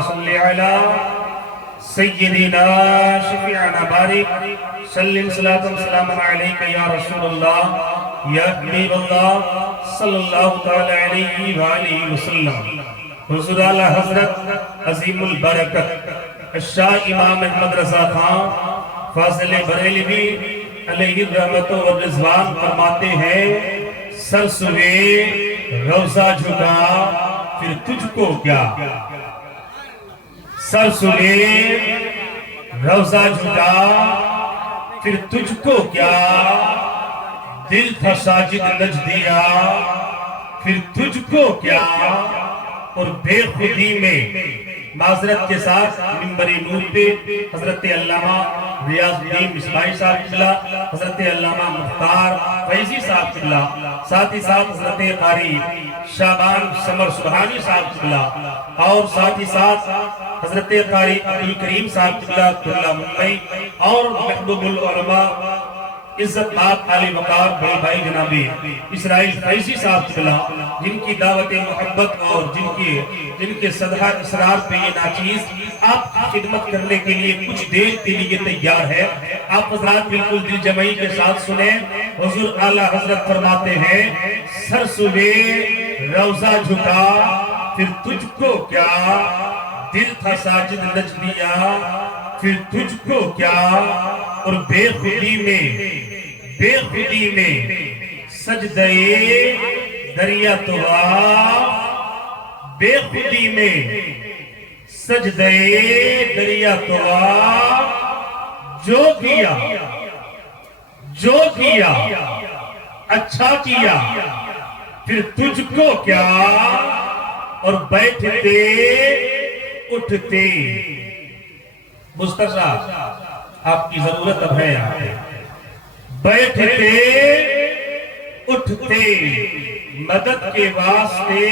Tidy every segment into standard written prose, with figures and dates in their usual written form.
صلی علی سیدنا شفیعنا بارک سلم صلاۃ و سلام علیک یا رسول اللہ یا حبیب اللہ صلی اللہ تعالی علیہ وآلہ وسلم۔ حضور اعلیٰ حضرت عظیم البرکت الشاہ امام احمد رضا خان فاضل بریلوی علیہ الرحمت والرضوان فرماتے ہیں، سر سوے روزہ جھکا پھر تجھ کو کیا، سر سوے روزہ جھکا پھر تجھ کو کیا، دل تھا ساجد نجدیا پھر تجھ کو کیا، اور بے خودی میں معذرت کے ساتھ منبر نور پہ حضرت علامہ ریاض الدین مصباحی صاحب قبلہ، حضرت علامہ مختار فیضی صاحب قبلہ، ساتھ ہی ساتھ حضرت قاری شعبان سمر سبحانی صاحب قبلہ، اور ساتھ ہی ساتھ حضرت قاری عبدالکریم صاحب قبلہ قبلہ ممبئی، اور محبوب العلماء عزت مآب علی وقار بڑے بھائی جناب اسرائیل فیضی صاحب قبلہ، جن کی دعوت محبت اور جن کے صدقہ اسرار پہ یہ ناچیز آپ کی خدمت کرنے کے لیے کچھ دیر کے لیے تیار ہے۔ آپ حضرات بالکل دل جمعی کے ساتھ سنیں۔ حضور اعلیٰ حضرت فرماتے ہیں، سر سوے روزہ جھکا پھر تجھ کو کیا، دل تھا ساجد نجدیا پھر تجھ کو کیا، اور بے خودی میں سجدے دریا طواف، بے خودی میں سجدے دریا طواف، جو کیا اچھا کیا پھر تجھ کو کیا، اور بیٹھتے اٹھتے مستشا آپ کی ضرورت اب ہے یہاں پہ، بیٹھتے اٹھتے مدد کے واسطے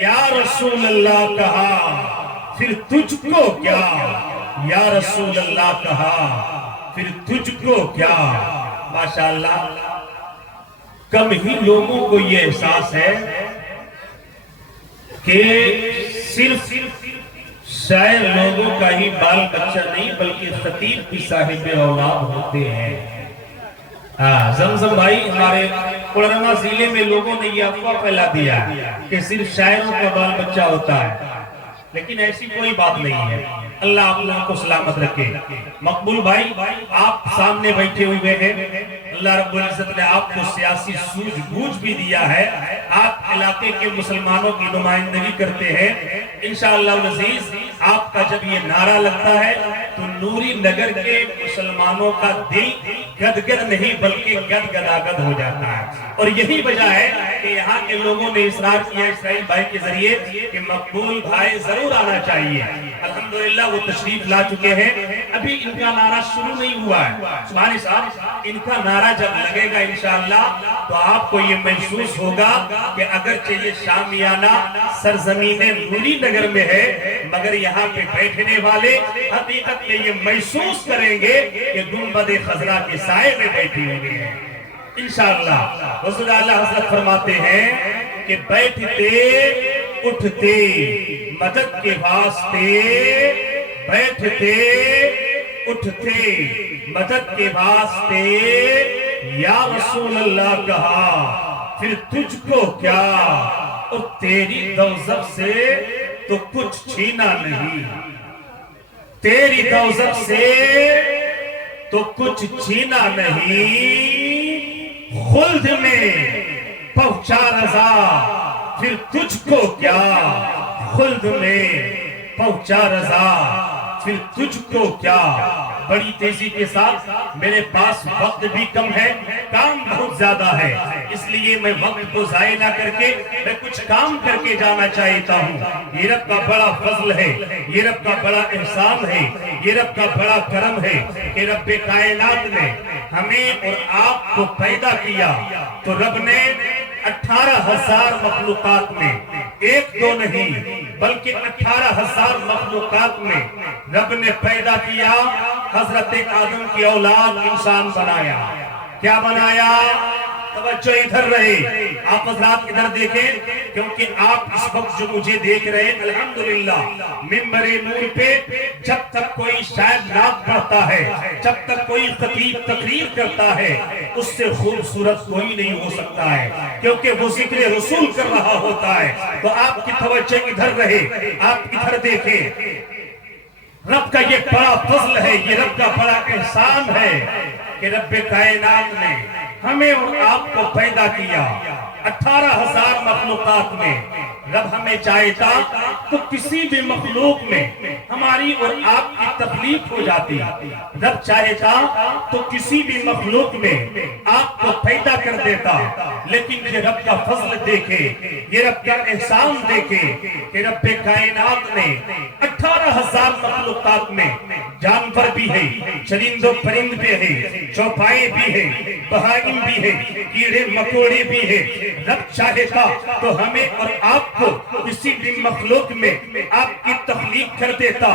یا رسول اللہ کہا پھر تجھ کو کیا، یا رسول اللہ کہا پھر تجھ کو کیا۔ ماشاءاللہ کم ہی لوگوں کو یہ احساس ہے کہ صرف شاعر لوگوں کا ہی بال بچہ نہیں بلکہ خطیب بھی صاحب اولاد ہوتے ہیں۔ زمزم بھائی، ہمارے قلرما ضلع میں لوگوں نے یہ افواہ پھیلا دیا کہ صرف شاعروں کا بال بچہ ہوتا ہے، لیکن ایسی کوئی بات نہیں ہے۔ اللہ آپ لوگوں کو سلامت رکھے۔ مقبول بھائی، آپ سامنے بیٹھے ہوئے ہیں، اللہ رب العزت نے آپ کو سیاسی سوجھ بوجھ بھی دیا ہے، آپ علاقے کے مسلمانوں کی نمائندگی کرتے ہیں۔ انشاءاللہ العزیز آپ کا جب یہ نعرہ لگتا ہے تو نوری نگر کے مسلمانوں کا دل گدگد نہیں بلکہ گدگداگد ہو جاتا ہے، اور یہی وجہ ہے کہ یہاں کے لوگوں نے اصرار کیا اسرائیل بھائی کے ذریعے کہ مقبول بھائی ضرور آنا چاہیے۔ الحمدللہ وہ تشریف لا چکے ہیں، ابھی ان کا نعرہ شروع نہیں ہوا ہے۔ سبحانی صاحب، ان کا نعرہ جب لگے گا انشاءاللہ تو آپ کو یہ محسوس ہوگا کہ اگرچہ یہ شامیانہ سرزمین نوری نگر میں ہے مگر یہاں پہ بیٹھنے والے حقیقت میں یہ محسوس کریں گے کہ گنبد خضرا کے سائے میں بیٹھی ہوئے ہیں انشاءاللہ۔ حضور اعلیٰ حضرت فرماتے ہیں کہ بیٹھتے اٹھتے مدد کے واسطے، بیٹھتے اٹھتے مدد کے واسطے یا رسول اللہ کہا پھر تجھ کو کیا، اور تیری دوزخ سے تو کچھ چھینا نہیں، تیری دوزخ سے تو کچھ چھینا نہیں، خلد میں پہنچا رضا پھر تجھ کو کیا، خلد میں پہنچا رضا پھر تجھ کو کیا۔ بڑی تیزی کے ساتھ، میرے پاس وقت بھی کم ہے، کام بہت زیادہ ہے، اس لیے میں وقت کو ضائع نہ کر کے میں کچھ کام کر کے جانا چاہتا ہوں۔ یہ رب کا بڑا فضل ہے، یہ رب کا بڑا احسان ہے، یہ رب کا بڑا کرم ہے کہ رب کائنات نے ہمیں اور آپ کو پیدا کیا تو رب نے 18,000 مخلوقات میں، ایک دو نہیں بلکہ 18,000 مخلوقات میں رب نے پیدا کیا، حضرت آدم کی اولاد انسان بنایا۔ کیا بنایا؟ توجہ ادھر رہے، آپ حضرات ادھر دیکھیں، کیونکہ آپ اس وقت جو مجھے دیکھ رہے ہیں الحمدللہ منبر نور پہ جب تک کوئی شاید نعت پڑھتا ہے، جب تک کوئی خطیب تقریر کرتا ہے، اس سے خوبصورت کوئی نہیں ہو سکتا ہے، کیونکہ وہ ذکر رسول کر رہا ہوتا ہے۔ تو آپ کی توجہ ادھر رہے، آپ ادھر دیکھیں، رب کا یہ بڑا فضل ہے، یہ رب کا بڑا احسان ہے کہ رب کائنات نے ہمیں اور آپ کو پیدا کیا۔ 18,000 مخلوقات میں رب ہمیں چاہتا تو کسی بھی مخلوق میں ہماری اور آپ کی تخلیق ہو جاتی، رب چاہتا تو کسی بھی مخلوق میں آپ کو پیدا کر دیتا، لیکن یہ رب کا فضل دیکھے، یہ رب کا احسان دیکھے کہ رب کائنات نے 18,000 مخلوقات میں جانور بھی ہے، چرند و پرند بھی ہے، چوپائے بھی ہے، بہائم بھی ہے، کیڑے مکوڑے بھی ہے۔ رب چاہتا تو ہمیں اور آپ کو کسی بھی مخلوق میں آپ کی تخلیق کر دیتا،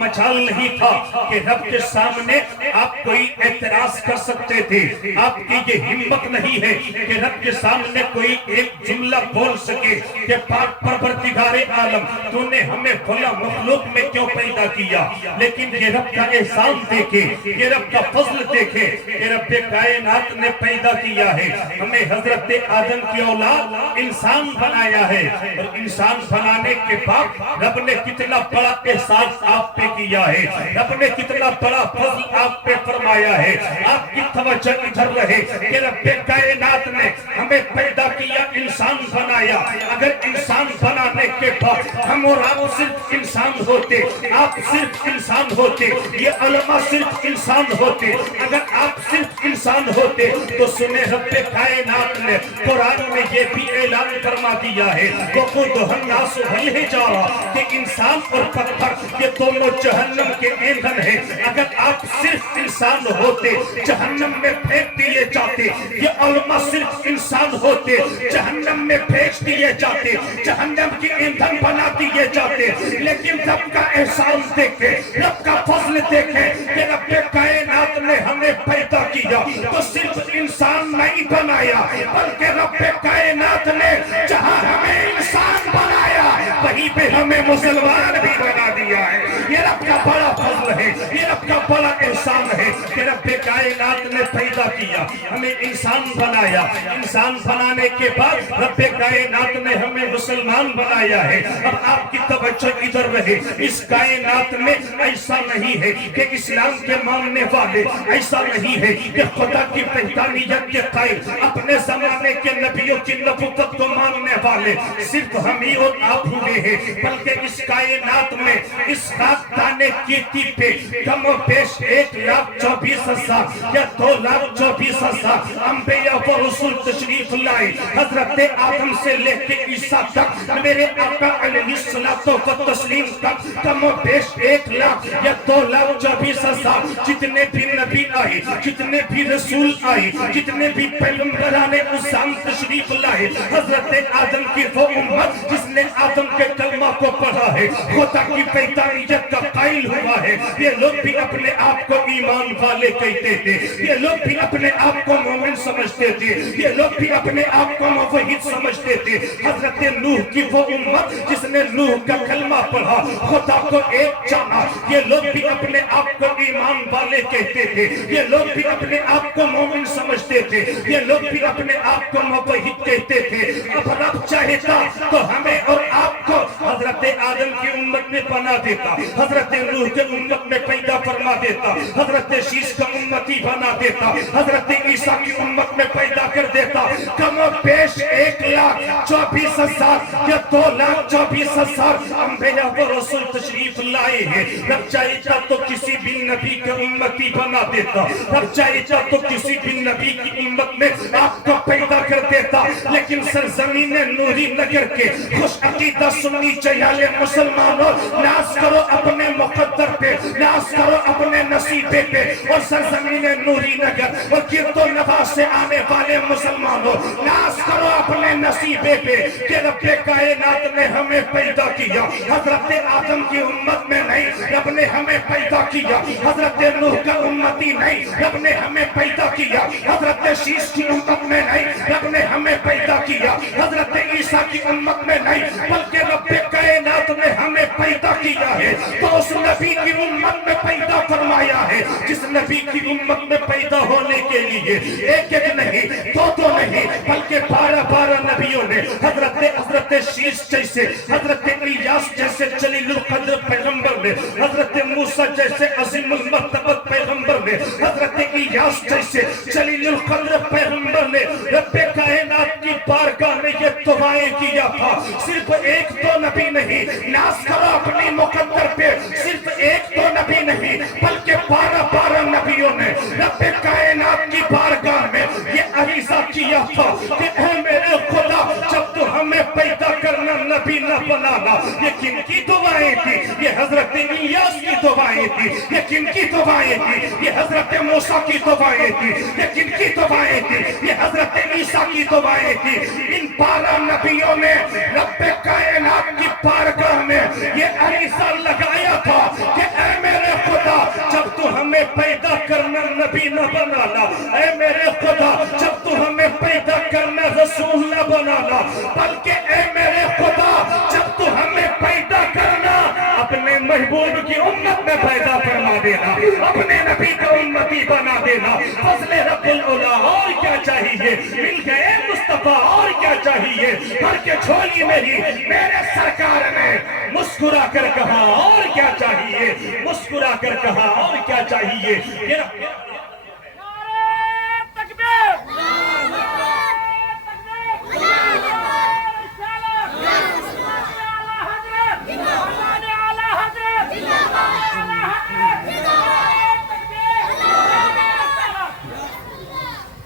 مجال نہیں تھا کہ رب کے سامنے آپ کوئی اعتراض کر سکتے تھے، آپ کی یہ ہمت نہیں ہے کہ رب کے سامنے کوئی ایک جملہ بول سکے کہ پاک پروردگار عالم تو نے ہمیں فلاں مخلوق میں کیوں پیدا کیا۔ لیکن یہ رب کا احسان دیکھے، یہ رب کا فضل دیکھے کہ رب کائنات نے پیدا کیا ہے، ہمیں حضرت آدم کی اولاد انسان بنایا ہے، اور انسان بنانے کے بعد رب نے کتنا بڑا احساس آپ پہ کیا ہے، رب نے کتنا بڑا فضل آپ پہ فرمایا ہے۔ آپ کی توجہ ادھر رہے کہ رب کائنات نے ہمیں پیدا کیا، انسان بنایا، اگر انسان بنانے کے بعد ہم اور آپ صرف انسان ہوتے، آپ صرف انسان ہوتے، یہ علماء صرف انسان ہوتے، اگر آپ صرف انسان ہوتے تو سنے رب کائنات نے قرآن میں یہ بھی اعلان فرما دیا ہے وَقُودُهَا النَّاسُ وَالْحِجَارَةُ کہ انسان اور پتھر یہ دونوں جہنم کے ایندھن ہیں۔ اگر آپ صرف انسان ہوتے جہنم میں پھینک دیے جاتے، یہ علماء صرف انسان ہوتے جہنم میں پھینک دیے جاتے، جہنم کی ایندھن بنا دیے جاتے۔ لیکن رب کا احسان دیکھے، رب کا فضل دیکھے کہ رب کائنات نے ہمیں پیدا کیا تو صرف انسان نہیں بنایا، بلکہ رب کائنات نے جہاں ہمیں انسان بنایا وہیں پہ ہمیں مسلمان بھی بنا دیا ہے۔ یہ رب کا بڑا فضل ہے، یہ رب کا بڑا احسان ہے کہ رب کائنات نے پیدا کیا، ہمیں انسان بنایا، انسان بنانے کے بعد رب کائنات نے ہمیں مسلمان بنایا ہے۔ اب آپ کی توجہ ادھر رہے، اس کائنات میں ایسا نہیں ہے کہ اسلام کے ماننے والے، ایسا نہیں ہے کہ خدا کی وحدانیت کے قائل، اپنے زمانے کے نبیوں کی نبوت کو ماننے والے صرف ہم ہی اور آپ ہوئے ہیں، بلکہ اس کائنات میں اس رات دانے کیتی پہ کم و بیش 1,24,000 یا 2,24,000 انبیاء و رسول تشریف لائے، حضرت آدم سے لے کے عیسیٰ تک، میرے آقا علیہ الصلوۃ والتسلیم تک کم و بیش 1,00,000 یا 2,24,000 جتنے بھی نبی آئے، جتنے بھی رسول آئے، جتنے بھی پیغمبران اعظم تشریف لائے، حضرت آدم کی وہ امت جس نے آدم کے کلمہ کو پڑھا ہے، خدا کی وحدانیت کا قائل ہوا ہے، یہ لوگ بھی اپنے آپ کو ایمان والے کہتے تھے، یہ لوگ بھی اپنے آپ کو مومن سمجھتے تھے، یہ لوگ بھی اپنے آپ کو موحد سمجھتے تھے۔ حضرت نوح کی وہ امت جس نے نوح کا کلمہ پڑھا، خدا کو ایک جانا، یہ لوگ بھی اپنے آپ کو ایمان والے کہتے تھے، یہ لوگ بھی اپنے آپ کو مومن سمجھتے تھے، یہ لوگ بھی اپنے آپ کو موحد کہتے تھے۔ اب رب چاہتا تو ہمیں اور آپ کو حضرت آدم کی امت میں بنا دیتا، حضرت نوح کے امت میں پیدا فرما دیتا، حضرت شیش کا امتی بنا دیتا، حضرت عیسیٰ کی امت میں پیدا کر دیتا۔ کم و بیش 1,24,000 یا 2,24,000 انبیاء و رسول تشریف لائے ہیں۔ رب چاہتا تو کسی بھی نبی کے امتی بنا دیتا، رب چاہتا تو کسی بھی نبی کی امت میں آپ کو پیدا کر دیتا، لیکن سرزمین نوری نگر کے خوش عقیدہ سنی چیالے مسلمانوں، ناز کرو اپنے مقدر پہ، ناز کرو اپنے نصیبے پہ، اور سرزمین نوری نگر اور گرد و نواح سے آنے والے مسلمانوں، ناز کرو اپنے نصیبے پہ کہ رب کائنات نے ہمیں پیدا کیا حضرت آدم کی امت میں نہیں، رب نے ہمیں پیدا کیا حضرت نوح کا امتی نہیں، رب نے ہمیں پیدا کیا حضرت شیش کی امت میں نہیں، رب نے ہمیں پیدا کیا حضرت عیسیٰ کی امت میں نہیں، بلکہ رب کائنات نے ہمیں پیدا کیا ہے تو اس نبی کی امت میں پیدا فرمایا ہے، جس نبی کی امت میں پیدا ہونے کے لیے ایک ایک نہیں، دو نہیں، بلکہ 12 نبیوں نے حضرت شیش جیسے، حضرت الیاس جیسے جلیل القدر پیغمبر نے، حضرت موسیٰ جیسے عظیم المرتبت پیغمبر نے، حضرت الیاس جیسے جلیل القدر پیغمبر نے رب کائنات کی بارگاہ میں یہ دعائیں کیا تھا۔ صرف ایک دو نبی نہیں، ناز کرو اپنی مقدر پہ، صرف ایک دو نبی نہیں بلکہ 12 نبیوں نے رب کائنات کی بارگاہ میں یہ عریضہ کیا تھا کہ اے میرے خدا جب تو ہمیں پیدا کرنا نبی نہ بنانا۔ یہ کن کی دعائیں تھی؟ یہ حضرت الیاس کی دعائیں تھی۔ یہ کن کی دعائیں تھی؟ یہ حضرت موسیٰ کی دعائیں تھی۔ یہ کن کی دعائیں تھی؟ یہ حضرت عیسیٰ کی دعائیں تھی۔ ان 12 نبیوں نے رب کائنات کی بارگاہ میں یہ عریضہ لگایا تھا کہ اے میرے خدا جب تو ہمیں پیدا کرنا نبی نہ بنانا، اے میرے خدا جب تو ہمیں پیدا کرنا رسول نہ بنانا، بلکہ اے میرے خدا جب تو ہمیں پیدا کرنا اپنے محبوب کی امت میں پیدا فرما دینا، اپنے نبی کا امتی بنا دینا۔ فضل رب العلا، اور کیا چاہیے؟ مل گئے مصطفیٰ، اور کیا چاہیے؟ بھر کے جھولی میں ہی میرے سرکار نے مسکرا کر کہا اور کیا چاہیے؟ مسکرا کر کہا اور کیا چاہیے؟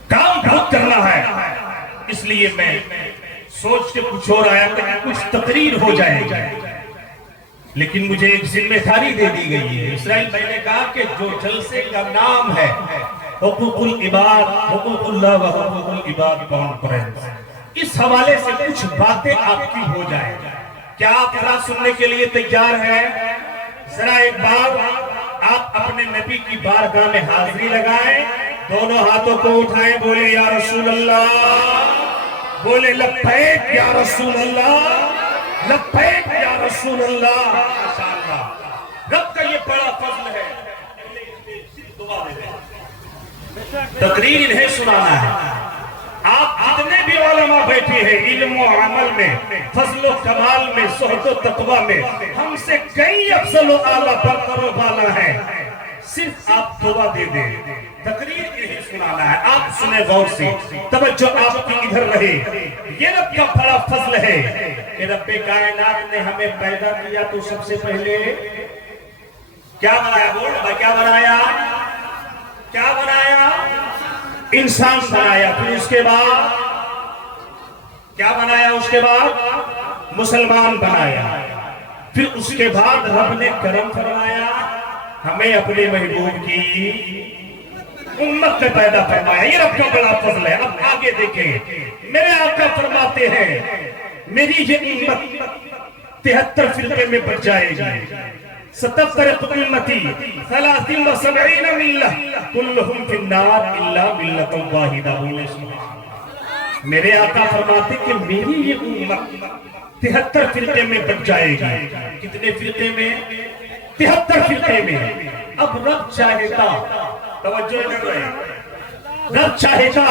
کام بہت کرنا ہے، اس لیے میں سوچ کے کچھ اور آیا کہ کچھ تقریر ہو جائے گی، لیکن مجھے ایک ذمہ داری دے دی گئی ہے۔ اسرائیل میں نے کہا کہ جو جلسے کا نام ہے حقوق العباد، حقوق اللہ و حقوق العباد کانفرنس، اس حوالے سے کچھ باتیں آپ کی ہو جائیں۔ کیا آپ ذرا سننے کے لیے تیار ہیں؟ ذرا ایک بار آپ اپنے نبی کی بارگاہ میں حاضری لگائیں، دونوں ہاتھوں کو اٹھائیں، بولے یا رسول اللہ، بولے لبیک یا رسول اللہ، لبیک یا رسول اللہ۔ ماشاءاللہ، رب کا یہ بڑا فضل ہے، تقریر انہیں سنانا ہے۔ آپ جتنے بھی علماء بیٹھے ہیں علم و عمل میں، فضل و کمال میں، صحبت و تقوی میں ہم سے کئی افضل و اعلیٰ برتر و بالا ہیں، صرف آپ دعا دے دیں، تقریر انہیں سنانا ہے۔ آپ سنیں غور سے، توجہ آپ کی ادھر رہے۔ یہ رب کا بڑا فضل ہے کہ رب کائنات نے ہمیں پیدا کیا تو سب سے پہلے کیا بنایا؟ بول کیا بنایا؟ کیا بنایا؟ انسان بنایا۔ پھر اس کے بعد کیا بنایا؟ اس کے بعد مسلمان بنایا۔ پھر اس کے بعد رب نے کرم فرمایا، ہمیں اپنے محبوب کی امت میں پیدا فرمایا۔ یہ رب کا بڑا فضل ہے۔ اب آگے دیکھیں، میرے آقا فرماتے ہیں میری یہ امت 73 فرقے میں بٹ جائے گی۔ 77 امتی 73 ملہ کلہم فی النار الا ملۃ واحدہ۔ میرے آقا فرماتے کہ میری یہ امت 73 فرقے میں بٹ جائے گی۔ کتنے فرقے میں؟ 73 فرقے میں۔ اب رب چاہتا، توجہ کر رہے ہیں، رب چاہتا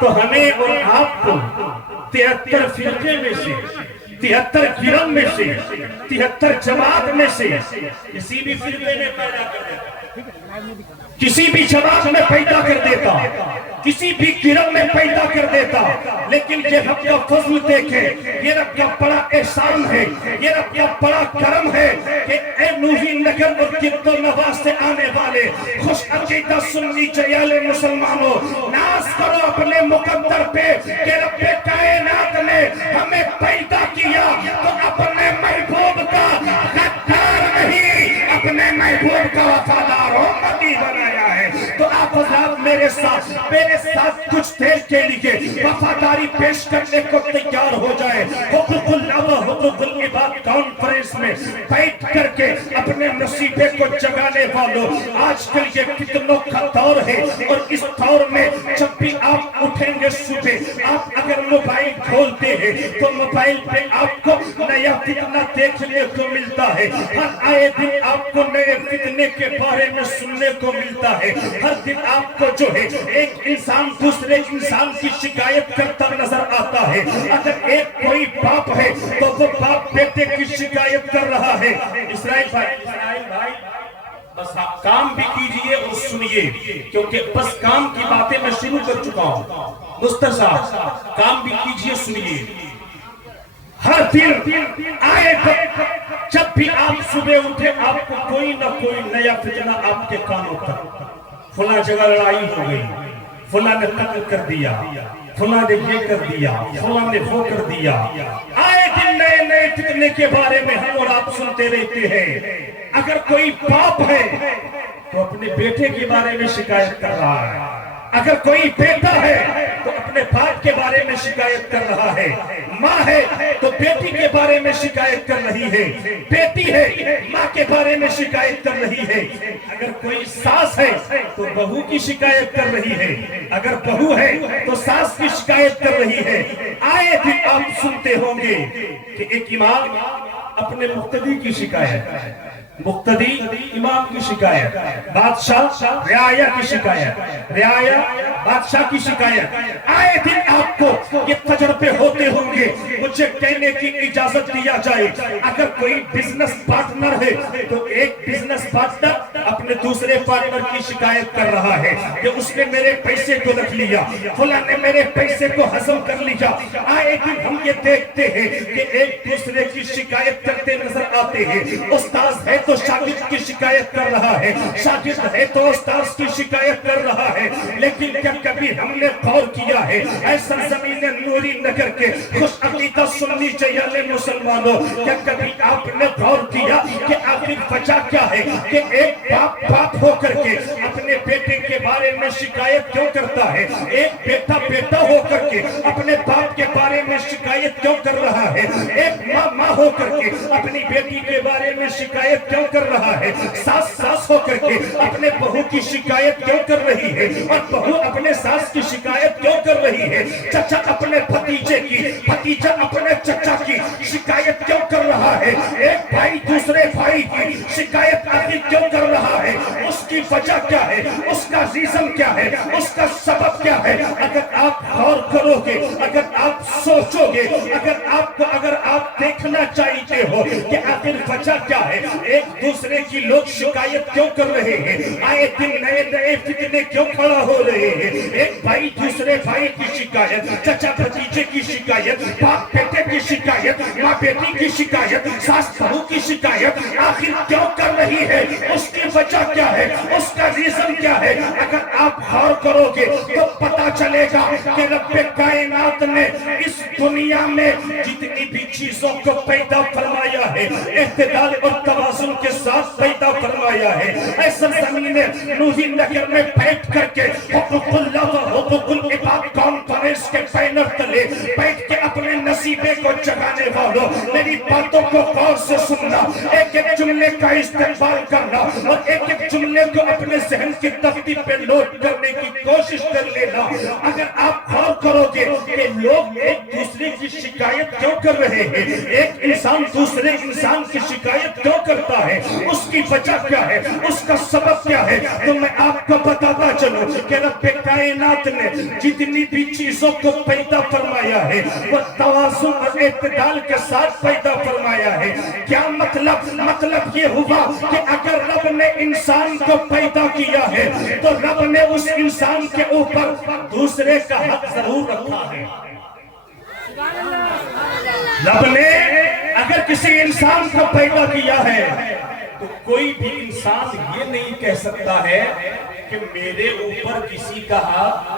تو ہمیں اور آپ کو 73 فرقے میں سے، 73 گروہ میں سے، 73 جماعت میں سے کسی بھی فرقے میں پیدا کر دیتا، کسی بھی جماعت میں پیدا کر دیتا، کسی بھی گروہ میں پیدا کر دیتا۔ لیکن یہ رب کا فضل دیکھیں، یہ رب کا بڑا احسان ہے، یہ رب کا بڑا کرم ہے کہ اے نوری نگر اور گرد و نواح سے آنے والے خوش عقیدہ سنی چیالے مسلمانوں، ناز کرو اپنے مقدر پہ کہ رب کائنات نے ہمیں پیدا کیا تو اپنے محبوب محبوب کا وفادار امتی بنایا ہے۔ تو آپ حضرات میرے ساتھ کچھ دیر کے لیے وفاداری پیش کرنے کو تیار ہو جائے۔ حقوق اللہ و حقوق العباد کانفرنس میں بیٹھ کر کے اپنے نصیبے کو جگانے والوں، آج کل یہ کتنوں کا دور ہے، اور اس دور میں جب بھی آپ اٹھیں گے صبح، آپ اگر موبائل کھولتے ہیں تو موبائل پہ آپ کو نیا فتنہ دیکھنے کو ملتا ہے۔ ہر آئے دن آپ کو نئے فتنے کے بارے میں سننے کو ملتا ہے۔ ہر دن آپ کو جو ہے ایک انسان دوسرے انسان کی شکایت کرتا نظر آتا ہے۔ اگر ایک کوئی باپ ہے تو وہ باپ بیٹے کی شکایت کر رہا ہے۔ اسرائیل بھائی بس آپ کام بھی کیجئے اور سنیے، کیونکہ بس کام کی باتیں میں شروع کر چکا ہوں۔ مستر صاحب کام بھی کیجئے، سنیے۔ ہر دن آئے جب بھی آپ صبح اٹھے آپ کو کوئی نہ کوئی نیا فتنہ آپ کے کانوں تک، فلاں جگہ لڑائی ہو گئی، فلاں نے قتل کر دیا، فلاں نے یہ کر دیا، فلاں نے وہ کر دیا۔ آئے دن نئے نئے فتنے کے بارے میں ہم اور آپ سنتے رہتے ہیں۔ اگر کوئی باپ ہے تو اپنے بیٹے کے بارے میں شکایت کر رہا ہے، اگر کوئی بیٹا ہے تو اپنے باپ کے بارے میں شکایت کر رہا ہے، ماں ہے تو بیٹی کے بارے میں شکایت کر رہی ہے، بیٹی ہے ماں کے بارے میں شکایت کر رہی ہے، اگر کوئی ساس ہے تو بہو کی شکایت کر رہی ہے، اگر بہو ہے تو ساس کی شکایت کر رہی ہے۔ آئے دن آپ سنتے ہوں گے کہ ایک امام اپنے مقتدی کی شکایت، مقتدی امام کی شکایت، بادشاہ رعایا کی شکایت، رعایا بادشاہ کی شکایت۔ آئے دن آپ کو یہ تجربے ہوتے ہوں گے۔ مجھے کہنے کی اجازت دیا جائے، اگر کوئی بزنس پارٹنر ہے تو ایک بزنس پارٹنر اپنے دوسرے پارٹنر کی شکایت کر رہا ہے کہ اس نے میرے پیسے کو رکھ لیا، فلاں نے میرے پیسے کو ہضم کر لیا۔ آئے دن ہم یہ دیکھتے ہیں کہ ایک دوسرے کی شکایت کرتے نظر آتے ہیں۔ استاذ ہے تو شاگرد کی شکایت کر رہا ہے، شاگرد ہے تو استاذ کی شکایت کر رہا ہے۔ لیکن کیا کبھی ہم نے غور کیا ہے اے سرزمین نوری نگر کے خوش عقیدہ سنی چاہیے مسلمانوں، کیا کبھی آپ نے غور کیا کہ آخر وجہ کیا ہے کہ ایک باپ ہو کر کے اپنے بیٹے کے بارے میں شکایت کیوں کرتا ہے؟ ایک بیٹا ہو کر کے اپنے باپ کے بارے میں شکایت کیوں کر رہا ہے؟ ایک ماں ہو کر کے اپنی بیٹی کے بارے میں شکایت کیوں کر رہا ہے؟ ساس ہو کر کے اپنے بہو کی شکایت کیوں کر رہی ہے؟ اور بہو اپنے ساس کی شکایت کیوں کر رہی ہے؟ چچا اپنے بھتیجے کی، بھتیجا اپنے چچا کی شکایت کیوں کر رہا ہے؟ ایک بھائی دوسرے بھائی کی شکایت آخر کیوں کر رہا ہے؟ اس کی وجہ کیا ہے؟ اس کا ریزن کیا ہے؟ اس کا سبب کیا ہے؟ اگر آپ غور کرو گے، اگر آپ سوچو گے، اگر آپ دیکھنا چاہتے ہو کہ آخر وجہ کیا ہے، ایک دوسرے کی لوگ شکایت کیوں کر رہے ہیں؟ آئے دن نئے نئے فتنے کیوں کھڑا ہو رہے ہیں؟ ایک بھائی دوسرے بھائی کی شکایت، چچا بھتیجے کی شکایت، باپ بیٹے کی شکایت، ماں بیٹی کی شکایت، ساس بہو کی شکایت، آخر کیوں کر رہی ہے؟ اس کی وجہ کیا ہے؟ اس کا ریزن کیا ہے؟ اگر آپ غور کرو گے تو پتا چلے گا کہ رب کائنات نے اس دنیا میں جتنی بھی چیزوں کو پیدا فرمایا ہے اعتدال اور توازن کے ساتھ پیدا فرمایا ہے۔ ایسا زمین نوری نگر میں بیٹھ کر کے حقوق اللہ و حقوق العباد کانفرنس کے بینر تلے بیٹھ کے اپنے نصیبے کو جگانے والوں، میری باتوں کو غور سے سننا، ایک ایک جملے کا استقبال کرنا اور ایک ایک جملے کو اپنے ذہن کی تختی پہ نوٹ کرنے کی کوشش کر لینا۔ اگر آپ غور کرو گے کہ لوگ ایک دوسرے کی شکایت کیوں کر رہے ہیں، ایک انسان دوسرے انسان کی شکایت کیوں کرتا ہے، اس کی وجہ کیا ہے، اس کا سبب کیا ہے، تو میں آپ کو بتاتا چلوں کہ رب کائنات نے جتنی بھی چیزوں کو پیدا فرمایا ہے وہ توازن اور اعتدال کے ساتھ پیدا فرمایا ہے۔ کیا مطلب یہ ہوا کہ اگر رب نے انسان کو پیدا کیا ہے تو رب نے اس انسان کے اوپر دوسرے کا حق ضرور رکھا ہے۔ رب نے اگر کسی انسان کو پیدا کیا ہے تو کوئی بھی انسان یہ نہیں کہہ سکتا ہے کہ میرے اوپر کسی کا ہاتھ،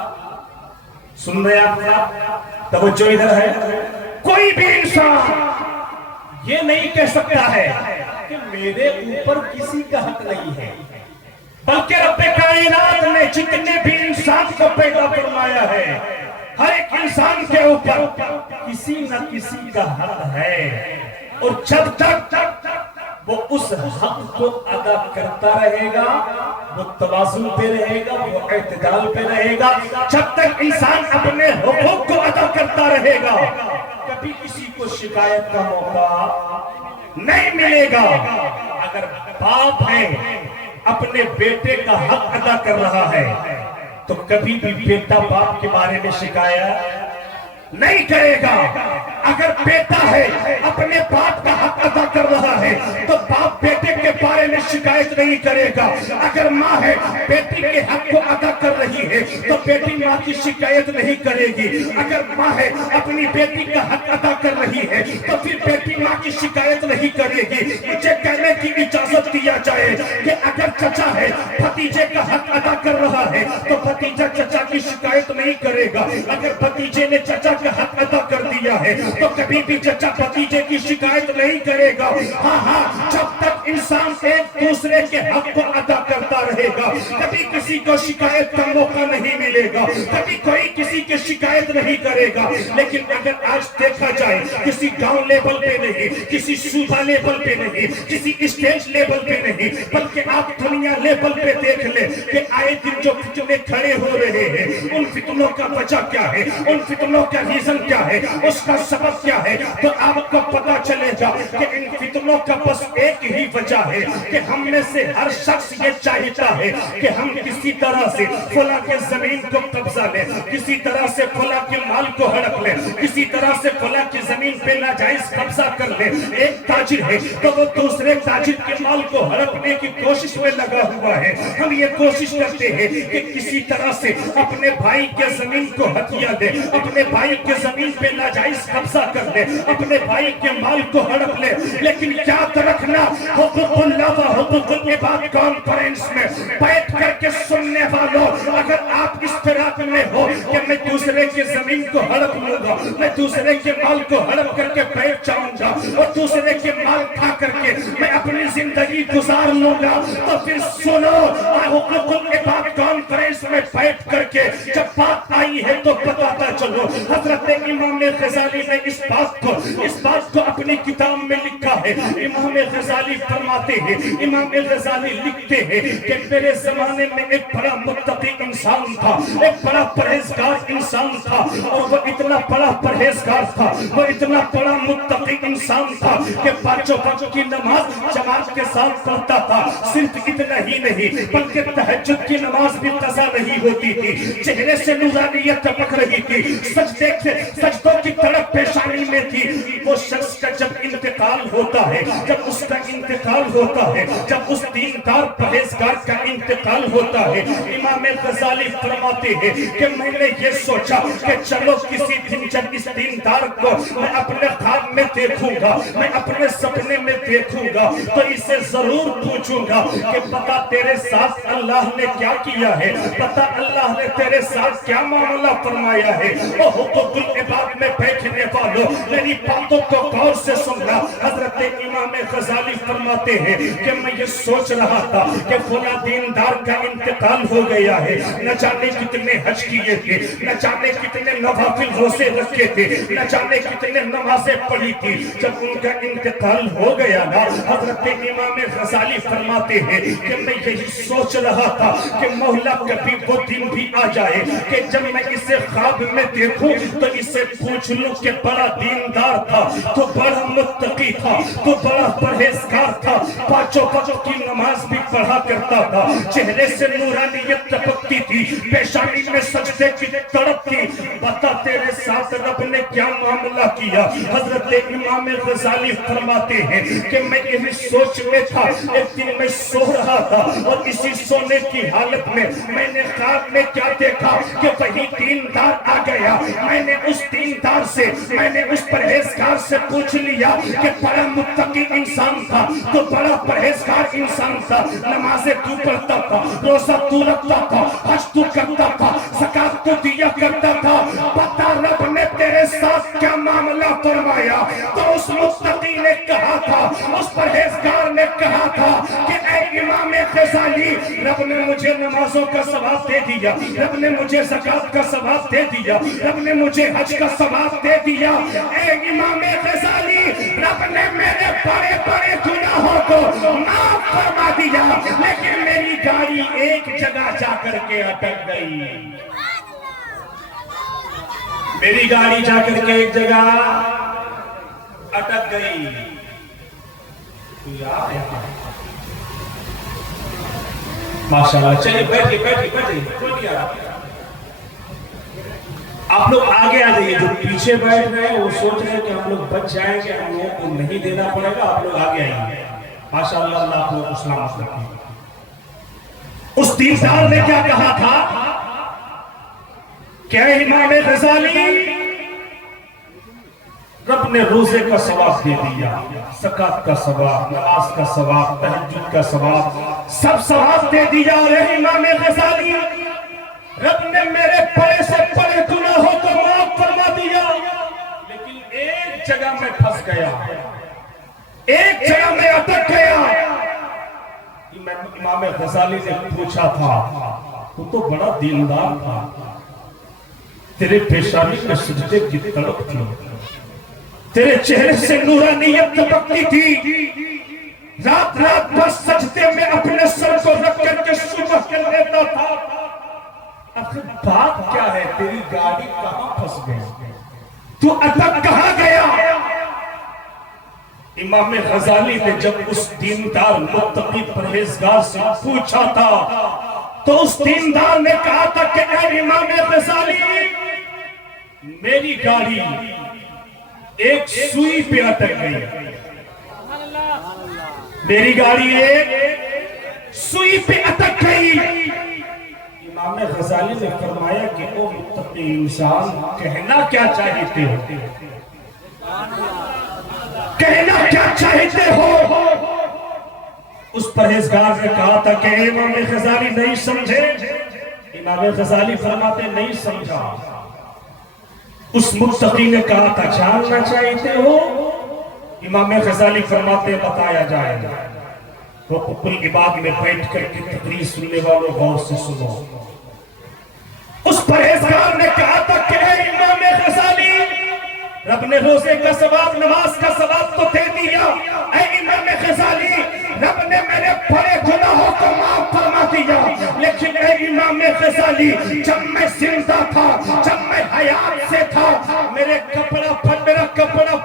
سن رہے آپ، توجہ ادھر ہے، کوئی بھی انسان یہ نہیں کہہ سکتا ہے کہ میرے اوپر کسی کا حق نہیں ہے، بلکہ رب کائنات نے جتنے بھی انسان کو پیدا فرمایا ہے ہر ایک انسان کے اوپر کسی نہ کسی کا حق ہے، اور جب تک وہ اس حق کو ادا کرتا رہے گا، وہ توازن پہ رہے گا، وہ اعتدال پہ رہے گا، جب تک انسان اپنے حقوق کو ادا کرتا رہے گا کبھی کسی کو شکایت کا موقع نہیں ملے گا۔ اگر باپ ہے اپنے بیٹے کا حق ادا کر رہا ہے تو کبھی بھی بیٹا باپ کے بارے میں شکایت نہیں کرے گا۔ اگر بیٹا ہے اپنے باپ کا حق ادا کر رہا ہے تو باپ بیٹے کے بارے میں شکایت نہیں کرے گا۔ اگر ماں ہے بیٹی کے حق کو ادا کر رہی ہے تو بیٹی ماں کی شکایت نہیں کرے گی۔ اگر ماں ہے اپنی بیٹی کا حق ادا کر رہی ہے تو پھر بیٹی ماں کی شکایت نہیں کرے گی۔ مجھے کہنے کی اجازت دیا جائے کہ اگر چچا ہے بھتیجے کا حق ادا کر رہا ہے تو بھتیجا چچا کی شکایت نہیں کرے گا۔ اگر بھتیجے نے چچا کا حق ادا کر دیا ہے تو کبھی بھی چچا بھتیجے کی شکایت نہیں کرے گا۔ ہاں جب تک انسان ایک دوسرے کے حق کو ادا کرتا رہے گا کبھی کسی کو شکایت کا موقع نہیں ملے گا، کبھی کوئی کسی کی شکایت نہیں کرے گا۔ لیکن اگر آج دیکھا جائے کسی گاؤں لیول پہ نہیں، کسی صوبہ لیول پہ نہیں، کسی اسٹیٹ لیول پہ نہیں، بلکہ آپ دنیا لیول پہ دیکھ لیں کہ آئے دن جو فتنے کھڑے ہو رہے ہیں ان فتنوں کا وجہ کیا ہے، ان فتنوں کا ریزن کیا ہے، اس کا سبب کیا ہے، تو آپ کو پتا چلے گا کہ ان فتنوں کا بس ایک ہی وجہ ہے کہ ہم میں سے ہر شخص یہ چاہتا ہے کہ ہم کسی طرح سے فلاں کے زمین کو قبضہ لیں، کسی طرح سے فلاں کے مال کو ہڑپ لیں، کسی طرح سے فلاں کی زمین پہ ناجائز قبضہ کر لیں۔ ایک تاجر ہے تو وہ دوسرے تاجر کے مال کو ہڑپنے کی کوشش میں لگا ہوا ہے۔ ہم یہ کوشش کرتے ہیں کہ کسی طرح سے اپنے بھائی کے زمین کو ہتھیا دے، اپنے بھائی کے زمین پہ ناجائز قبضہ کر لے، اپنے بھائی کے مال کو ہڑپ لے۔ لیکن یاد رکھنا حقوق اللہ و حقوق العباد کانفرنس میں بیٹھ کر کے سننے والوں، اگر آپ اس فراق میں ہو کہ میں دوسرے کے زمین کو ہڑپ لوں گا، میں دوسرے کے مال کو ہڑپ کر کے بیٹھ جاؤں گا اور دوسرے کے مال کھا کر کے میں اپنی زندگی گزار لوں گا، تو پھر سنو حقوق العباد کانفرنس میں بیٹھ کر کے جب بات آئی ہے تو بتاتا چلو۔ حضرت امام غزالی نے اس بات کو اپنی کتاب میں لکھا ہے۔ امام غزالی فرماتے ہیں، امام غزالی لکھتے ہیں کہ میرے زمانے میں ایک بڑا متقی انسان تھا، ایک بڑا پرہیزگار انسان تھا، اور وہ اتنا بڑا پرہیزگار تھا، وہ اتنا بڑا متقی انسان تھا کہ پانچوں وقت کی نماز جماعت کے ساتھ پڑھتا تھا۔ صرف اتنا ہی نہیں بلکہ تہجد کی نماز بھی قضا نہیں ہوتی تھی، چہرے سے نورانیت ٹپک رہی تھی، سجدوں کی تڑپ پیشانی میں تھی۔ وہ شخص کا جب انتقال ہوتا ہے، جب اس کا انتقال ہوتا ہے، جب اس دیندار پرہیزگار کا انتقال ہوتا ہے، امام غزالی فرماتے ہیں کہ میں نے یہ سوچا کہ چلو کسی دن جب اس دیندار کو میں اپنے خواب میں دیکھوں گا، میں اپنے سپنے میں دیکھوں گا تو اسے ضرور پوچھوں گا کہ پتا تیرے ساتھ اللہ نے کیا کیا ہے، پتا اللہ نے تیرے ساتھ کیا معاملہ فرمایا ہے۔ وہ حقوق العباد میں بیٹھنے والوں میری باتوں کو غور سے سننا۔ حضرت امام غزالی فرماتے ہیں کہ میں یہ سوچ رہا تھا کہ فلاں دیندار کا انتقال ہو گیا ہے، نہ جانے کتنے حج کیے تھے، نہ جانے کتنے نوافل روزے رکھے تھے، نہ جانے کتنے نمازیں پڑھی تھی، جب ان کا انتقال ہو گیا نا، حضرت امام غزالی فرماتے ہیں کہ میں یہی سوچ رہا تھا کہ مولا کبھی وہ دن بھی آ جائے کہ جب میں اسے خواب میں دیکھوں تو اسے پوچھ لوں کہ بڑا دیندار تھا، تو بڑا متقی تھا، تو بڑا پرہیزگار تھا، پانچوں وقت کی نماز بھی پڑھا کرتا تھا، چہرے سے نورانیت ٹپکتی تھی، پیشانی میں سجدے کی تڑپ تھی، بتا تیرے ساتھ رب نے کیا معاملہ کیا۔ حضرت امام غزالی فرماتے ہیں کہ میں یہی سوچ میں تھا، ایک دن میں سو رہا تھا اور اسی سونے کی حالت میں میں نے خواب میں کیا دیکھا کہ وہی دیندار آ گیا۔ میں نے اس دیندار سے، میں نے اس پرہیزگار سے پوچھ لیا کہ بڑا متقی انسان تھا، تو بڑا پرہیزگار انسان تھا، نمازیں تو پڑھتا تھا، روزہ تو رکھتا تھا، حج تو کرتا تھا، زکات تو دیا کرتا تھا، بتا رب نے تیرے ساتھ کیا معاملہ فرمایا؟ تو اس متقی نے کہا تھا، اس پرہیزگار نے کہا تھا کہ اے امام غزالی، رب نے مجھے نمازوں کا ثواب دے دیا، رب نے مجھے زکوٰۃ کا ثواب دے دیا، رب نے مجھے حج کا ثواب دے دیا، اے امام غزالی رب نے میرے بڑے بڑے گناہوں کو معاف فرما دیا، لیکن میری گاڑی ایک جگہ جا کر کے اٹک گئی، میری گاڑی جا کر کے ایک جگہ اٹک گئی۔ ماشاءاللہ، چلیے بیٹھیے بیٹھیے بیٹھیے، آپ لوگ آگے آ جائیے، جو پیچھے بیٹھ رہے ہیں وہ سوچ رہے ہیں کہ ہم لوگ بچ جائیں گے، ہم لوگوں کو نہیں دینا پڑے گا، آپ لوگ آگے آئیے۔ ماشاءاللہ، اللہ آپ لوگوں کو سلامت رکھے۔ اس دیندار نے کیا کہا تھا کہ اے امام غزالی، رب نے روزے کا ثواب دے دیا، زکوٰۃ کا ثواب، نماز کا ثواب، تہجد کا ثواب، سب ثواب دے دیا۔ اے امام غزالی، رب نے میرے بڑے سے بڑے گناہوں کو معاف فرما دیا، لیکن ایک جگہ میں پھنس گیا، ایک جگہ میں اٹک گیا۔ امام غزالی نے پوچھا تھا، تو تو بڑا دیندار تھا، تیرے پیشانی میں سجدے کی تڑپ تھی، تیرے چہرے سے نورانیت ٹپکتی تھی، رات رات بھر سجدے میں اپنے سر کو رکھ کر کے سجدہ کر لیتا تھا، آخر بات کیا ہے؟ تیری گاڑی کہاں پھنس گئی؟ تو اٹک کہاں گیا؟ امام غزالی نے جب اس دیندار متقی پرہیزگار سے پوچھا تھا تو اس دیندار نے کہا تھا کہ اے امام غزالی، میری گاڑی ایک سوئی پہ اٹک گئی، میری گاڑی ایک سوئی پہ اٹک گئی۔ امام غزالی نے فرمایا کہ او متقی انسان، کہنا کیا چاہتے ہو؟ کہنا کیا چاہتے ہو؟ اس پرہیزگار نے کہا تھا کہ امام غزالی نہیں سمجھے؟ امام غزالی فرماتے نہیں سمجھا۔ اس متقی نے کہا تھا جاننا چاہتے ہو؟ امام غزالی فرماتے بتایا جائے گا۔ وہ حقوق العباد میں بیٹھ کر کی تقریر سننے والوں غور سے سنو۔ اس پرہیزگار نے کہا تھا کہ اے امام غزالی، رب نے روزے کا ثواب، نماز کا ثواب تو دے دیا، اے امام غزالی رب نے میرے بڑے گناہوں کو معاف فرما دیا، لیکن اے امام غزالی جب میں زندہ تھا، جب میں حیات سے تھا، میرا کپڑا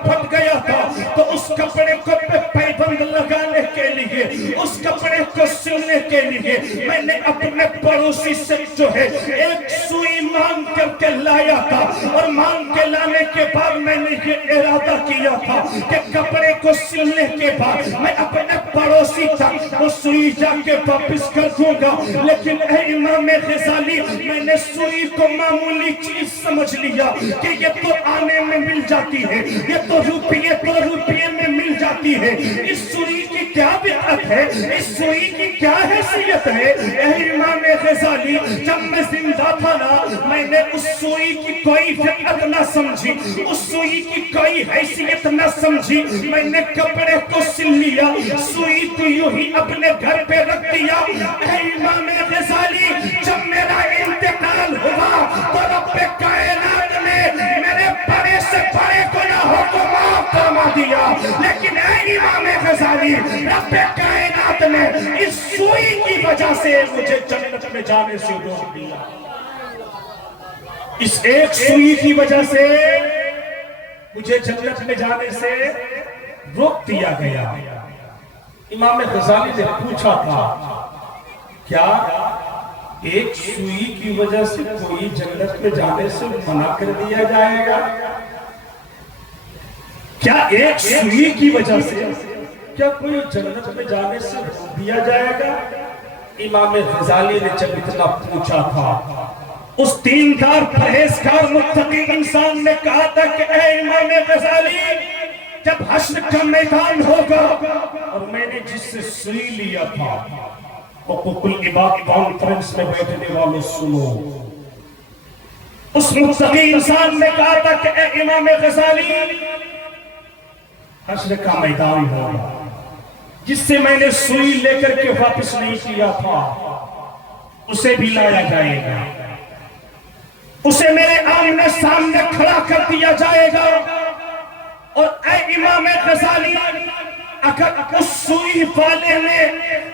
پھٹ گیا تھا، تو اس کپڑے کو پیبند لگانے کے لیے، اس کپڑے کو سلنے کے لیے میں نے اپنے پڑوسی سے جو ہے ایک سوئی مانگ کر کے لایا تھا، اور مانگ کے لانے کے بعد میں نے یہ ارادہ کیا تھا کہ کپڑے کو سلنے کے بعد میں اپنے پڑوسی تک وہ سوئی جا کے واپس کر دوں گا، لیکن اے امام غزالی میں نے سوئی کو معمولی چیز سمجھ لیا کہ یہ تو آنے میں مل جاتی ہے، یہ تو روپیے میں مل جاتی ہے، اس سوئی کی کیا بدعت ہے، اس سوئی کی کیا حیثیت ہے؟ اے امام غزالی جب میں زندہ تھا نا، میں نے اس سوئی کی کوئی بدعت نہ سمجھی، اس سوئی کی کوئی حیثیت نہ سمجھی، میں نے کپڑے کو سل لیا، سوئی کو یوں ہی اپنے گھر پہ رکھ دیا۔ اے امام غزالی جب میرا انتقال ہوا تو رب کائنات نے میرے بڑے سے بڑے گناہوں کو معاف فرما دیا، لیکن اے امام غزالی رب کائنات نے اس سوئی کی وجہ سے مجھے جنت میں جانے سے روک دیا، اس ایک سوئی کی وجہ سے مجھے جنت میں جانے سے روک دیا گیا۔ امام غزالی نے پوچھا تھا کیا ایک سوئی کی وجہ سے کوئی جنت میں جانے سے منع کر دیا جائے گا؟ کیا ایک سوئی کی وجہ سے کیا کوئی جنت میں جانے سے روک دیا جائے گا؟ امام غزالی نے جب اتنا پوچھا تھا، اس دیندار پرہیزگار متقی انسان نے کہا تھا کہ اے امام غزالی جب حشر کا میدان ہوگا اور میں نے جس سے سوئی لیا تھا، حقوق العباد کانفرنس میں بیٹھنے والوں سنو، اس متقی انسان نے کہا تھا کہ اے امام غزالی، حشر کا میدان ہوگا جس سے میں نے سوئی لے کر کے واپس نہیں کیا تھا، اسے بھی لایا جائے گا، اسے میرے آمنے سامنے کھڑا کر دیا جائے گا، اور اے امام غزالی، اگر اس سوئی والے نے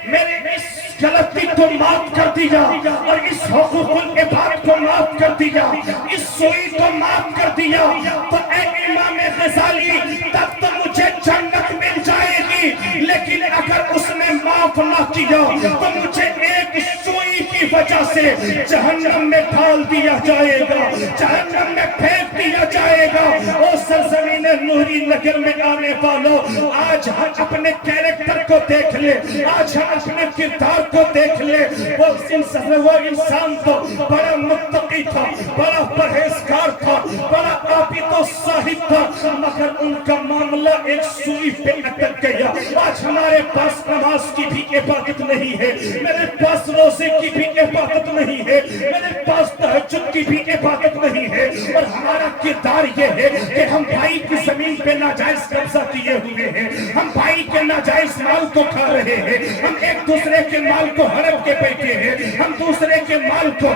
میرے اس غلطی کو معاف کر دیا اور اس حقوق العباد کو معاف کر دیا، اس سوئی کو معاف کر دیا، تو اے امام غزالی تب تو مجھے جنت مل جائے گی، لیکن اگر اس نے معاف نہ کیا تو مجھے ایک سوئی کی وجہ سے جہنم میں ڈال دیا جائے گا، جہنم میں پھینک دیا جائے گا۔ او سرزمین نوری نگر میں آنے والوں، آج ہم اپنے کیریکٹر کو دیکھ لے، آج ہم اپنے کردار کو دیکھ لے۔ وہ انسان تو بڑا متقی تھا، بڑا پرہیزگار تھا، بڑا عابد و زاہد تھا، مگر ان کا معاملہ ایک سوئی پہ اٹک گیا۔ آج ہمارے پاس نماز کی بھی عبادت نہیں ہے، میرے پاس روزے کی بھی عبادت نہیں ہے، میرے پاس تہجد کی بھی عبادت نہیں ہے، اور ہمارا کردار یہ ہے کہ ہم بھائی کی زمین پہ ناجائز قبضہ کیے ہوئے ہیں، ہم بھائی کے ناجائز مال کو کھا رہے ہیں، ہم ایک دوسرے کے مال کو ہڑپ کے بیٹھے ہیں، ہم دوسرے کے مال کو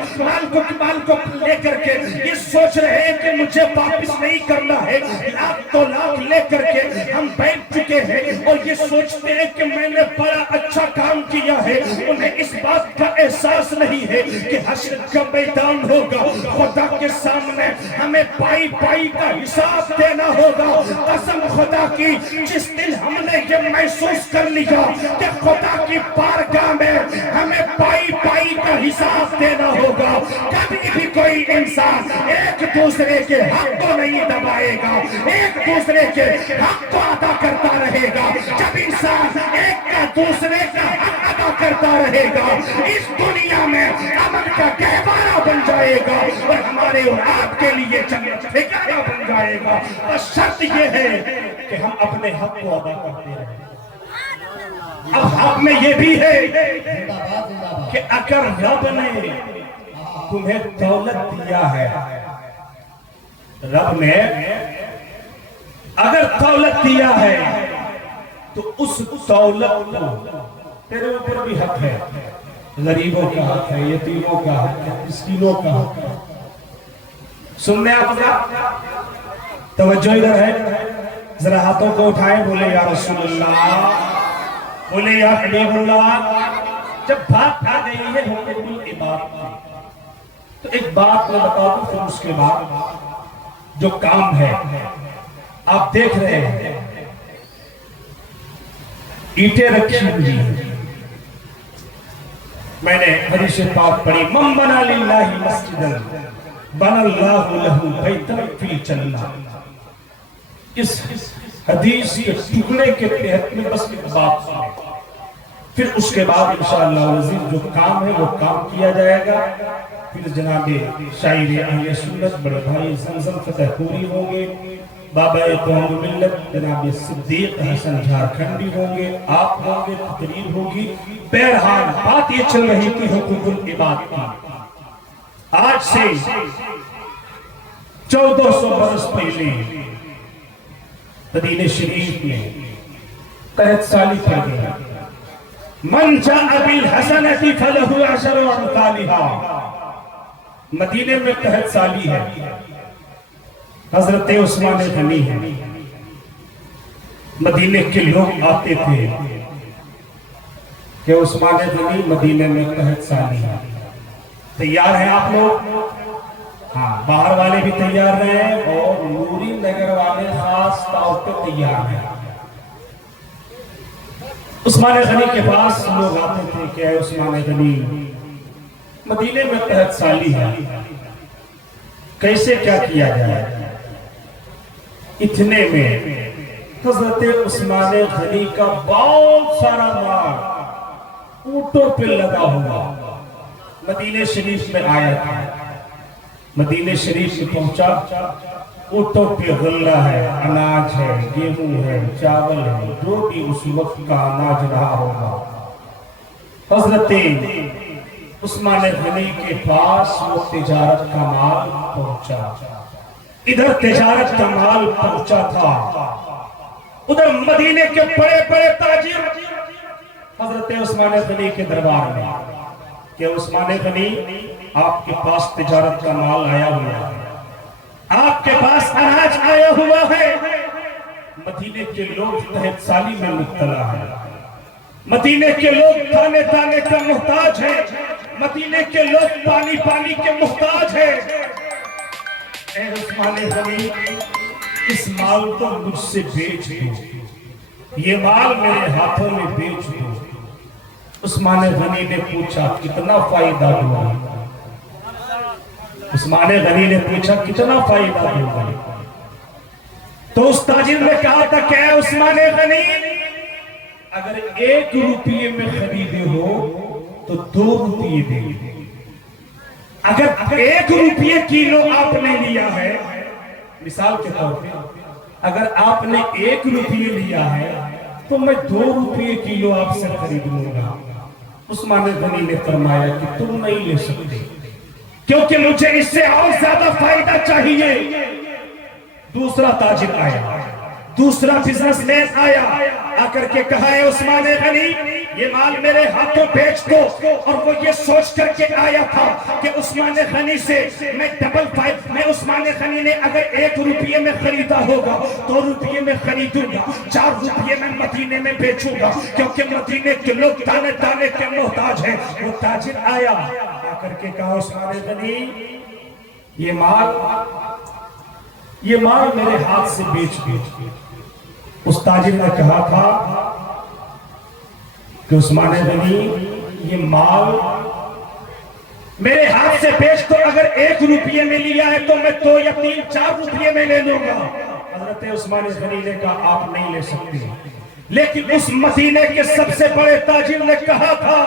لے کر کے یہ سوچ رہے ہیں کہ مجھے واپس نہیں کرنا ہے، لاکھ تو لاکھ لے کر کے ہم بیٹھ چکے ہیں اور یہ سوچتے ہیں کہ میں نے بڑا اچھا کام کیا ہے۔ انہیں اس بات کا احساس نہیں ہے کہ حشر کا میدان ہوگا، خدا کے سامنے ہمیں پائی پائی کا حساب دینا ہوگا۔ قسم خدا کی، جس دن ہم نے یہ محسوس کر لیا کہ خدا کی بارگاہ میں ہمیں پائی پائی کا حساب دینا ہوگا، کبھی بھی کوئی انسان ایک دوسرے کے حق کو نہیں دبائے گا، ایک دوسرے کے حق کو ادا کرتا رہے گا۔ جب انسان ایک کا دوسرے کا حق ادا کرتا رہے گا، اس دنیا میں امن کا گہوارہ بن جائے گا اور ہمارے اور آپ کے لیے جنت ٹھکانہ بن جائے گا۔ بس شرط یہ ہے کہ ہم اپنے حق کو ادا کرتے رہیں۔ اب حق میں یہ بھی ہے کہ اگر رب نے تمہیں دولت دیا ہے، رب نے اگر دولت دیا ہے تو اس دولت کو تیرے اوپر بھی حق ہے، غریبوں کا حق ہے، یتیموں کا حق ہے، مسکینوں کا حق ہے۔ سننے آپ توجہ ادھر ہے، ذرا ہاتھوں کو اٹھائیں، بولے یا رسول اللہ، بولے یا حبیب اللہ۔ جب بات آ گئی ہے حقوق العباد کی، تو ایک بات میں بتا دوں، پھر اس کے بعد جو کام ہے آپ دیکھ رہے ہیں، اینٹیں رکھی ہوئی ہیں۔ میں نے حدیث پاک پڑھی، من بنا للہ مسجدا بنا اللہ لہ بیتا فی الجنہ۔ اس حدیث کے ٹکڑے کے تحت میں بس ایک بات سنیں، پھر اس کے بعد انشاءاللہ العزیز جو کام ہے وہ کام کیا جائے گا۔ پھر جناب شاعر اہل سنت بڑے بھائی زمزم فتح پوری ہوں گے، بابا قوم ملت جناب صدیق حسن جھارکھنڈی ہوں گے، آپ ہوں گے، تقریر ہوگی۔ بہرحال بات یہ چل رہی تھی حقوق العباد کی۔ آج سے 1400 برس پہلے مدینہ شریف میں قحط سالی پڑ گئی، من جاء بالحسنۃ فلہ عشر امثالھا۔ مدینے میں قحط سالی ہے، حضرت عثمان غنی ہے، مدینے کے لوگ آتے تھے کہ عثمان غنی مدینے میں قحط سالی ہے، تیار ہیں آپ لوگ؟ ہاں، باہر والے بھی تیار رہے اور نوری نگر والے خاص طور پہ تیار ہیں۔ عثمان غنی کے پاس لوگ آتے تھے کہ اے عثمان غنی، مدینے میں قحط سالی ہے، کیسے کیا کیا جائے؟ اتنے میں حضرت عثمان غنی کا بہت سارا مال اونٹوں پہ لگا ہوا مدینہ شریف میں آیا تھا۔ مدینہ شریف میں پہنچا، اونٹوں پہ غلہ ہے، اناج ہے، گیہوں ہے، چاول ہے، جو بھی اس وقت کا اناج رہا ہوگا۔ حضرت عثمان غنی کے پاس وہ تجارت کا مال پہنچا، ادھر تجارت کا مال پہنچا تھا، ادھر مدینے کے بڑے بڑے تاجر حضرت عثمان غنی کے دربار میں کہ عثمان غنی آپ کے پاس تجارت کا مال آیا ہوا ہے، آپ کے پاس اناج آیا ہوا ہے، مدینے کے لوگ تحت سالی میں مبتلا ہیں، مدینے کے لوگ دانے دانے کا محتاج ہیں، مدینے کے لوگ پانی پانی کے محتاج ہیں، اے عثمان غنی اس مال کو مجھ سے بیچ دو، یہ مال میرے ہاتھوں میں بیچ دو۔ عثمان غنی نے پوچھا کتنا فائدہ ہوا؟ عثمان غنی نے پوچھا کتنا فائدہ ہوا؟ تو اس تاجر نے کہا تھا کہ اے عثمان غنی اگر 1 روپیے میں خریدے ہو تو 2 روپیے دے، اگر 1 روپیے کلو آپ نے لیا ہے، مثال کے طور پہ اگر آپ نے 1 روپیے لیا ہے تو میں 2 روپیے کلو آپ سے خرید لوں گا۔ عثمان غنی نے فرمایا کہ تم نہیں لے سکتے کیونکہ مجھے اس سے اور زیادہ فائدہ چاہیے۔ دوسرا تاجر آیا، دوسرا بزنس مین آیا، آ کر کے کہا ہے عثمان غنی یہ مال میرے ہاتھوں بیچ دو، اور وہ یہ سوچ کر کے آیا تھا کہ عثمان غنی سے میں ڈبل فائدہ، میں عثمان غنی نے اگر 1 روپیے میں خریدا ہوگا 2 روپیے میں خریدوں گا، 4 روپیے میں مدینے میں بیچوں گا، کیونکہ مدینے کے لوگ دانے دانے کے محتاج ہیں۔ وہ تاجر آیا، آ کر کے کہا عثمان غنی یہ مال میرے ہاتھ سے بیچ دو۔ اس تاجر نے کہا تھا کہ عثمان غنی یہ مال میرے ہاتھ سے بیچ دو، اگر 1 روپیے میں لیا ہے تو میں 2 یا 3 4 روپیے میں لے لوں گا۔ حضرت عثمان غنی نے کہا آپ نہیں لے سکتے، لیکن اس مدینے کے سب سے بڑے تاجر نے کہا تھا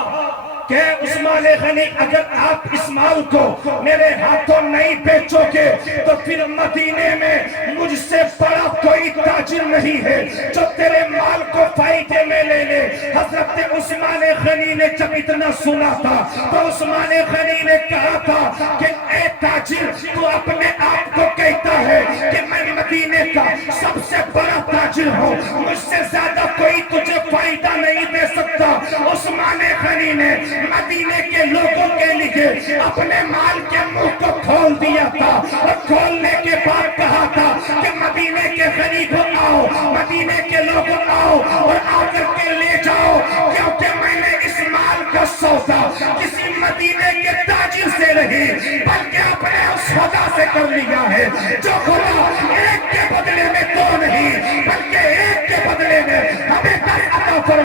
کہ عثمان غنی اگر آپ اس مال کو میرے ہاتھوں نہیں بیچو گے تو پھر مدینے میں مجھ سے بڑا کوئی تاجر نہیں ہے جو تیرے مال کو فائدے میں لے لے۔ حضرت عثمان غنی نے جب اتنا سنا تھا تو عثمان غنی نے کہا تھا کہ اے تاجر تو اپنے آپ کو کہتا ہے کہ میں مدینے کا سب سے بڑا تاجر ہوں، مجھ سے زیادہ کوئی تجھے فائدہ نہیں دے سکتا۔ عثمان غنی نے مدینے کے لوگوں کے لیے اپنے مال کے منہ کو کھول دیا تھا، اور کھولنے کے بعد کہا تھا کہ مدینے کے غریبوں آؤ، مدینے کے لوگوں آؤ اور آ کر کے لے جاؤ، کیونکہ میں نے اس مال کا سودا کسی مدینے کے تاجر سے نہیں بلکہ اپنے اس خدا سے کر لیا ہے، جو خدا 1 کے بدلے میں 2 نہیں بلکہ 1 کے بدلے میں ہمیں 10 عطا فرماتا ہے۔